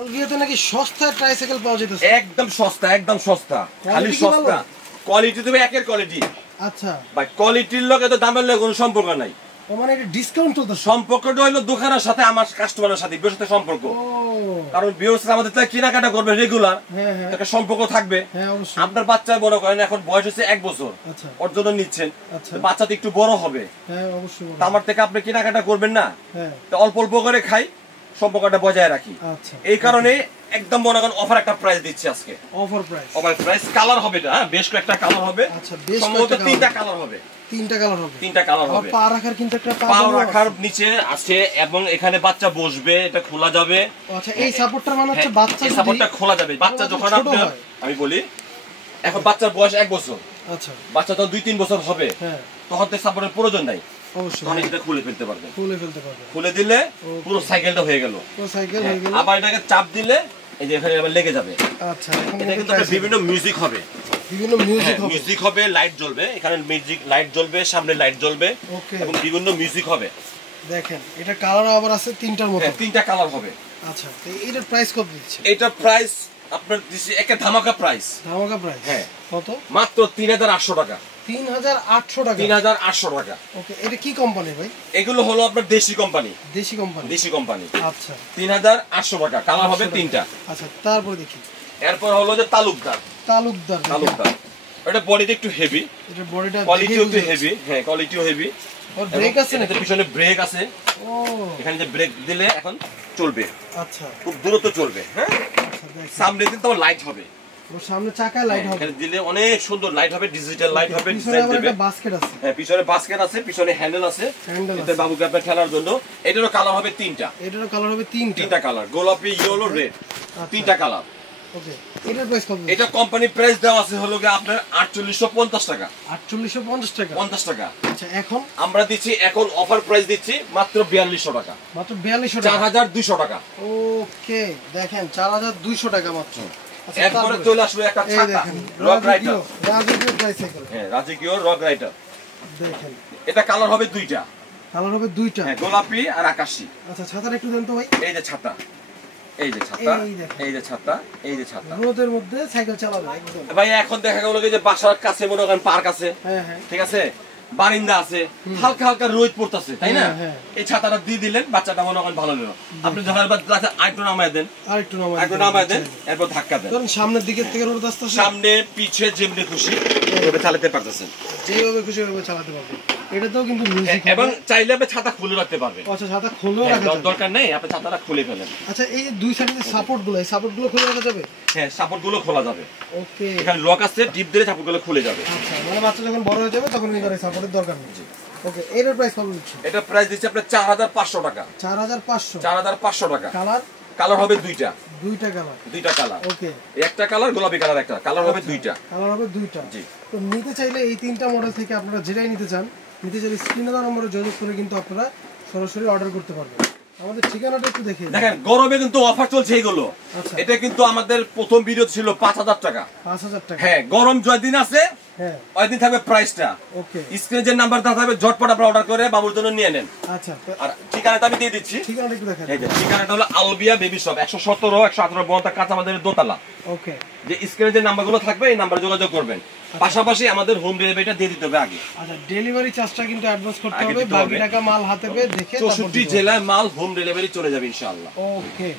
আলগিয়াতে নাকি সস্তায় ট্রাইসাইকেল পাওয়া যেতেছে। একদম সস্তা, একদম সস্তা, খালি সস্তা। কোয়ালিটি তুমি একের কোয়ালিটি। আচ্ছা ভাই কোয়ালিটির লগে তো দামের লগে কোনো সম্পর্ক নাই। মানে এটা ডিসকাউন্ট তো সম্পর্কটা হলো দোকানের সাথে আমার কাস্টমারের সাথে বিশেষ সম্পর্ক। কারণ ভিউয়ার্সরা আমাদের থেকে কেনাকাটা করবে রেগুলার, একটা সম্পর্ক থাকবে। আপনার বাচ্চা বড় করেন, এখন বয়স হচ্ছে 1 বছর, ওর জন্য নিচ্ছেন, বাচ্চা তো একটু বড় হবে, আমার থেকে আপনি কেনাকাটা করবেন না, অল্প অল্প করে খাই, সম্পর্কটা বজায় রাখি। এই কারণে একদম মনে করেন অফার একটা প্রাইস দিচ্ছি আজকে। অফার প্রাইস কালার হবে না, বেশ কয়েকটা কালার হবে, সম্ভবত 3টা কালার হবে। 3টা কালার হবে। পা রাখার কিন্তু একটা পা রাখার নিচে আছে এবং এখানে বাচ্চা বসবে, এটা খোলা যাবে। আচ্ছা এই সাপোর্টটা মানে হচ্ছে বাচ্চা, এই সাপোর্টটা খোলা যাবে। বাচ্চা যখন আপনি, আমি বলি এখন বাচ্চার বয়স 1 বছর, আচ্ছা বাচ্চা তো 2-3 বছর হবে, তখন তো সাপোর্টের প্রয়োজন নাই, তখন এটা খুলে ফেলতে পারবেন। খুলে দিলে পুরো সাইকেলটা হয়ে গেল। আবার এটাকে চাপ দিলে এই যে এখানে আবার লেগে যাবে। আচ্ছা এটা কিন্তু বিভিন্ন মিউজিক হবে, মিউজিক হবে, লাইট জ্বলবে, এখানে মিউজিক লাইট জ্বলবে, সামনে লাইট জ্বলবে এবং বিভিন্ন মিউজিক হবে। দেখেন এটা কালার আবার আছে 3টার মতো। 3টা কালার হবে। আচ্ছা তো এটার প্রাইস কত দিচ্ছে? এটার প্রাইস আপনার দিছি একটা ধামাকা প্রাইস। হ্যাঁ কত? মাত্র 3800 টাকা। 3800 টাকা। 3800 টাকা। ওকে এটা কি কোম্পানি ভাই? এগুলো হলো আপনার দেশি কোম্পানি। আচ্ছা 3800 টাকা। কালার হবে 3টা। আচ্ছা তারপর দেখি, এরপর হলো যে তালুকদার। এটা বডিটা একটু হেভি, এটা বডিটা কোয়ালিটিও একটু হেভি। হ্যাঁ কোয়ালিটিও হেভি। ওর ব্রেক আছে নাকি? পিছনে ব্রেক আছে। ও এখানে যে ব্রেক দিলে এখন চলবে। আচ্ছা খুব দ্রুত চলবে। হ্যাঁ সামনে দিন তো লাইট হবে, ওর সামনে চাকায় লাইট হবে, এখানে দিলে অনেক সুন্দর লাইট হবে, ডিজিটাল লাইট হবে, ডিজাইন দেবে। পিছনে বাস্কেট আছে। হ্যাঁ পিছনে বাস্কেট আছে, পিছনে হ্যান্ডেল আছে, এটা বাবুকে আপনার খেলার জন্য। এটারও কালার হবে 3টা। তিনটা কালার, গোলাপি, ইয়েলো, রেড, 3টা কালার। ওকে এটার প্রাইস কত? এটা কোম্পানি প্রাইস দেওয়া আছে হলো আপনার 4850 টাকা। 4850 টাকা। আচ্ছা এখন আমরা দিচ্ছি, এখন অফার প্রাইস দিচ্ছি মাত্র 4200 টাকা। মাত্র 4200 টাকা, 4200 টাকা। ওকে দেখেন 4200 টাকা মাত্র। এরপরে চলে আসবে একটা ছাতা, রক রাইডার, রাজকীয় ট্রাইসাইকেল। হ্যাঁ রাজকীয় রক রাইডার। দেখেন এটা কালার হবে 2টা। হ্যাঁ গোলাপি আর আকাশী। আচ্ছা ছাতাটা একটু দেন তো ভাই। এই যে ছাতা, এই যে ছাতা, এই যে ছাতা, এই যে ছাতা। রোদের মধ্যে সাইকেল চালাবে একদম। ভাই এখন দেখা গেল যে বাসার কাছে মনে করেন পার্ক আছে, ঠিক আছে, বারিন্দা আছে, হালকা হালকা রোদ পড়তেছে, তাই না? এই ছাতাটা দিয়ে দিলেন, বাচ্চাটা মনে করেন ভালো হলো। আপনি যখন আরেকটু নামায় দেন, এরপর ধাক্কা দেন, সামনের দিকে থেকে রোদ আসতেছে, সামনে পিছে যেমনি খুশি ওভাবে চালাতে পারতেছেন, যেভাবে খুশি ওভাবে চালাতে পারবেন। এটাতেও কিন্তু মিউজিক এবং চাইলে আপনি ছাতা খুলে রাখতে পারবেন। আচ্ছা ছাতা খুলে রাখা দরকার নেই, আপনি ছাতাটা খুলে ফেলেন। আচ্ছা এই দুই সাইডে যে সাপোর্টগুলো, এই সাপোর্টগুলো খুলে রাখা যাবে? হ্যাঁ সাপোর্টগুলো খোলা যাবে। ওকে এখানে লক আছে, টিপ দিলে সাপোর্টগুলো খুলে যাবে। আচ্ছা মানে বাচ্চা যখন বড় হয়ে যাবে তখন কিন্তু এই সাপোর্টের দরকার নেই। ওকে এটার প্রাইস কত দিচ্ছেন? এটা প্রাইস দিচ্ছি আপনার 4500 টাকা। 4500 টাকা। কালার হবে 2টা। 2টা কালার। ওকে একটা কালার গোলাপি কালার, একটা কালার হবে 2টা। জি তো নিতে চাইলে এই 3টা মডেল থেকে আপনারা যেটাই নিতে চান, নিতে চাইলে স্ক্রিনে দেওয়া নম্বরে যোগাযোগ করে কিন্তু আপনারা সরাসরি অর্ডার করতে পারবেন। আমাদের ঠিকানাটা একটু দেখে দেখেন, গরমে কিন্তু অফার চলছে এগুলো। এটা কিন্তু আমাদের প্রথম ভিডিও ছিল 5000 টাকা। 5000 টাকা। হ্যাঁ গরম যতদিন আছে ওই দিন থাকবে প্রাইসটা। ওকে স্ক্রিনে যে নাম্বারটা থাকবে ঝটপট আপনারা অর্ডার করে বাবুর জন্য নিয়ে নেন। আচ্ছা আর ঠিকানাটা আমি দিয়ে দিচ্ছি। ঠিকানাটা একটু দেখেন। এই যে ঠিকানাটা হলো আলবিয়া বেবি শপ, 117 118 বনতা কাঁচা বাজারের দোতলা। ওকে যে স্ক্রিনে যে নাম্বারগুলো থাকবে এই নাম্বারে যোগাযোগ করবেন। পাশাপাশি আমাদের হোম ডেলিভারিটা দিয়ে দিতে হবে আগে। আচ্ছা ডেলিভারি চার্জটা কিন্তু অ্যাডভান্স করতে হবে, বাকি টাকা মাল হাতে পেয়ে দেখে 64 জেলায় মাল হোম ডেলিভারি চলে যাবে ইনশাআল্লাহ। ওকে